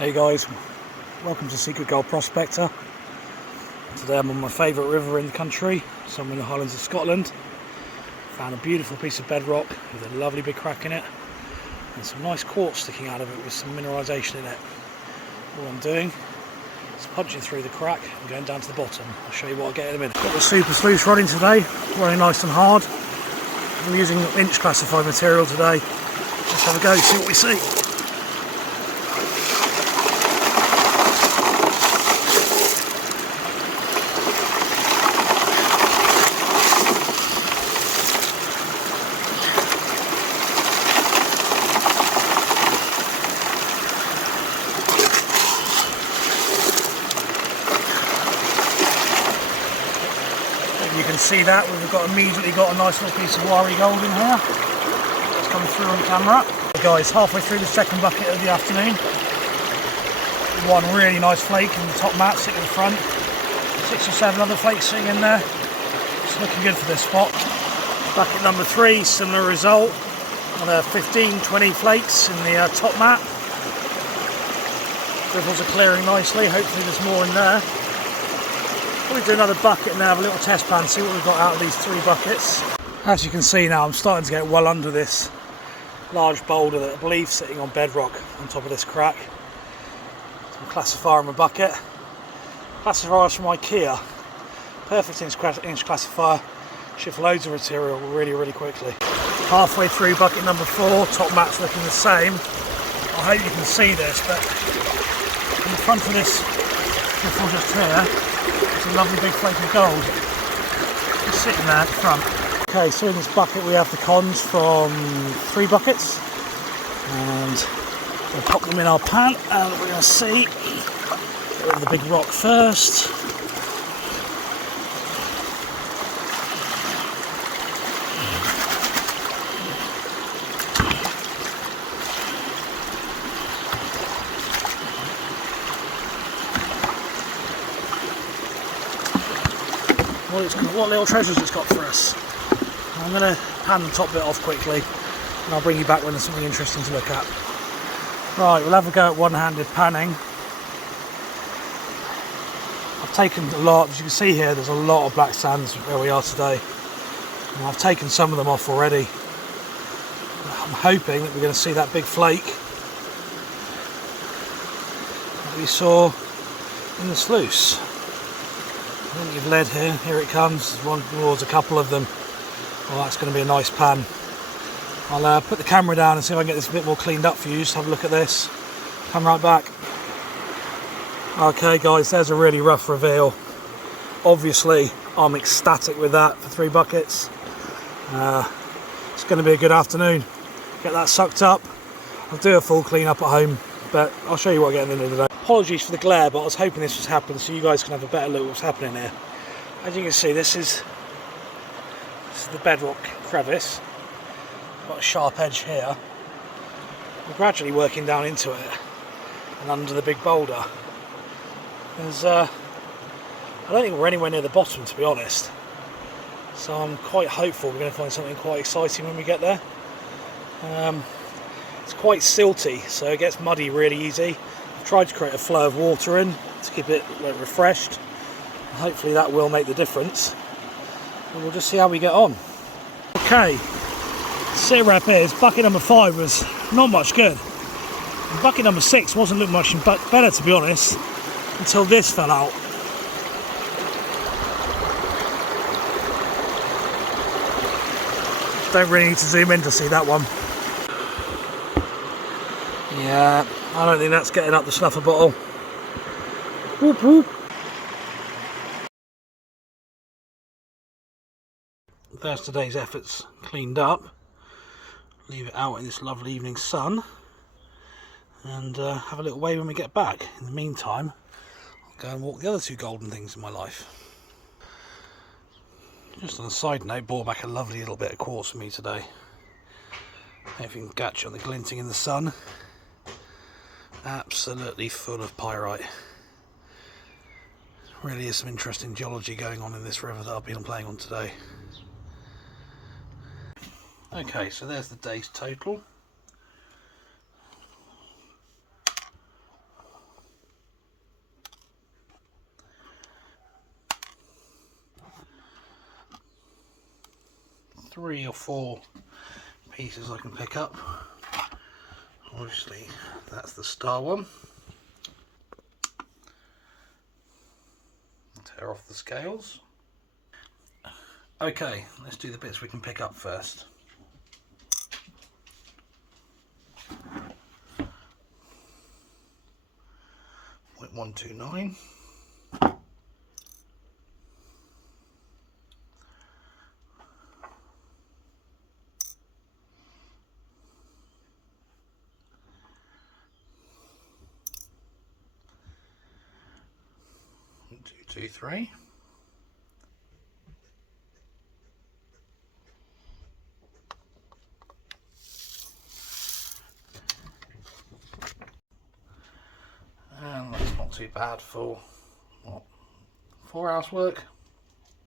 Hey guys, welcome to Secret Gold Prospector. Today I'm on my favourite river in the country, somewhere in the Highlands of Scotland. Found a beautiful piece of bedrock with a lovely big crack in it and some nice quartz sticking out of it with some mineralisation in it. All I'm doing is punching through the crack and going down to the bottom. I'll show you what I get in a minute. Got the super sluice running today, running nice and hard. I'm using inch classified material today. Let's have a go, see what we see. You can see that we've immediately got a nice little piece of wiry gold in here. It's coming through on the camera. Hey guys, halfway through the second bucket of the afternoon. One really nice flake in the top mat sitting in the front. 6 or 7 other flakes sitting in there. It's looking good for this spot. Bucket number 3, similar result. Another 15-20 flakes in the top mat. Riffles are clearing nicely. Hopefully there's more in there. Probably do another bucket and have a little test pan, see what we've got out of these 3 buckets. As you can see now, I'm starting to get well under this large boulder that I believe is sitting on bedrock on top of this crack. Some classifier in my bucket. Classifiers from IKEA. Perfect inch classifier. Shift loads of material really quickly. Halfway through bucket number 4, top mat's looking the same. I hope you can see this, but in the front of this riffle just here, it's a lovely big flake of gold just sitting there at the front. Okay, so in this bucket we have the cons from 3 buckets, and we'll pop them in our pan, and we're going to see. Get rid of the big rock first. What little treasures it's got for us. I'm going to pan the top bit off quickly and I'll bring you back when there's something interesting to look at. Right, we'll have a go at one-handed panning. I've taken a lot, as you can see here, there's a lot of black sands where we are today. And I've taken some of them off already. I'm hoping that we're going to see that big flake that we saw in the sluice. Plenty of lead here it comes. There's a couple of them. Well, that's going to be a nice pan. I'll put the camera down and see if I can get this a bit more cleaned up for you. Just have a look at this. Come right back. Okay guys, there's a really rough reveal. Obviously I'm ecstatic with that for 3 buckets. It's going to be a good afternoon. Get that sucked up. I'll do a full clean up at home, but I'll show you what I get at the end of the day. Apologies for the glare, but I was hoping this was happening so you guys can have a better look at what's happening here. As you can see, this is the bedrock crevice. Got a sharp edge here. We're gradually working down into it and under the big boulder. There's I don't think we're anywhere near the bottom, to be honest. So I'm quite hopeful we're going to find something quite exciting when we get there. It's quite silty, so it gets muddy really easy. I've tried to create a flow of water in to keep it refreshed. Hopefully that will make the difference. And we'll just see how we get on. Okay, sit rep is bucket number 5 was not much good. And bucket number 6 wasn't looking much better, to be honest, until this fell out. Don't really need to zoom in to see that one. Yeah, I don't think that's getting up the snuffer bottle. Whoop whoop. There's today's efforts cleaned up. Leave it out in this lovely evening sun and have a little wave when we get back. In the meantime, I'll go and walk the other 2 golden things in my life. Just on a side note, brought back a lovely little bit of quartz for me today. If you can catch it on the glinting in the sun. Absolutely full of pyrite. Really is some interesting geology going on in this river that I've been playing on today. Okay, so there's the day's total. 3 or 4 pieces I can pick up. Obviously that's the star one. Tear off the scales. Okay, let's do the bits we can pick up first. .129. Two, three. And that's not too bad for what, 4 hours work.